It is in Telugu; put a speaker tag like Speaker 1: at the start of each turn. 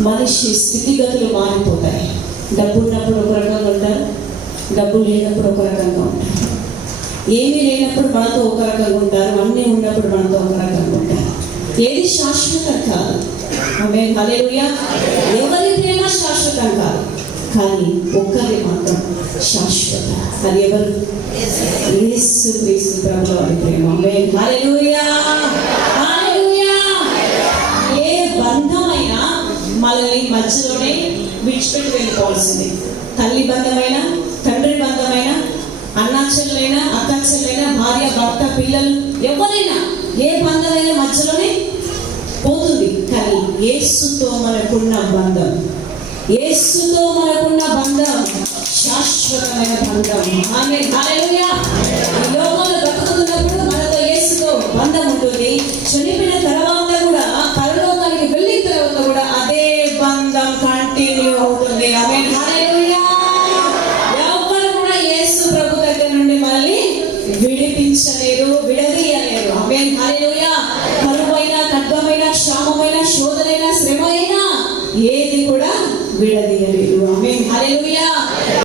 Speaker 1: మనిషి స్థితిగతులు మారిపోతాయి. డబ్బు ఉన్నప్పుడు ఒక రకంగా ఉంటారు డబ్బు లేనప్పుడు ఒక రకంగా ఉంటారు. ఏమీ లేనప్పుడు మనతో ఒక రకంగా ఉంటారు అన్నీ ఉన్నప్పుడు మనతో ఒక రకంగా ఉంటారు. ఏది శాశ్వతం కాదు. ఆమె హల్లెలూయా ఎవరి ప్రేమ శాశ్వతం కాదు. కానీ ఒక్కరి మాత్రం శాశ్వత. అది ఎవరు? యేసు క్రీస్తు ప్రభు వారి ప్రేమ. ఆమె హల్లెలూయా మనల్ని మధ్యలోనే విడిచిపెట్టి వెళ్ళిపోవాల్సింది. తల్లి బంధమైన తండ్రి బంధమైన అన్నా చెల్లెలైనా భార్య భర్త పిల్లలు ఎవరైనా ఏ బంధమైనా మధ్యలోనే పోతుంది. కానీ ఏసుతో మనకున్న బంధం ఏసుతో మనకున్న బంధం శాశ్వతమైన బంధం. ఆమె ఈ లోకంలో బ్రతుకుతున్నప్పుడు మనతో ఏసుతో బంధం ఉంటుంది చనిపోయి విడిపించలేరు విడదీయలేరు. ఆమె హాలేలుయా కరువైన ఖడ్గమైన క్షామమైన శోధనైన శ్రమ అయినా ఏది కూడా విడదీయలేదు. ఆమె హాలేలుయా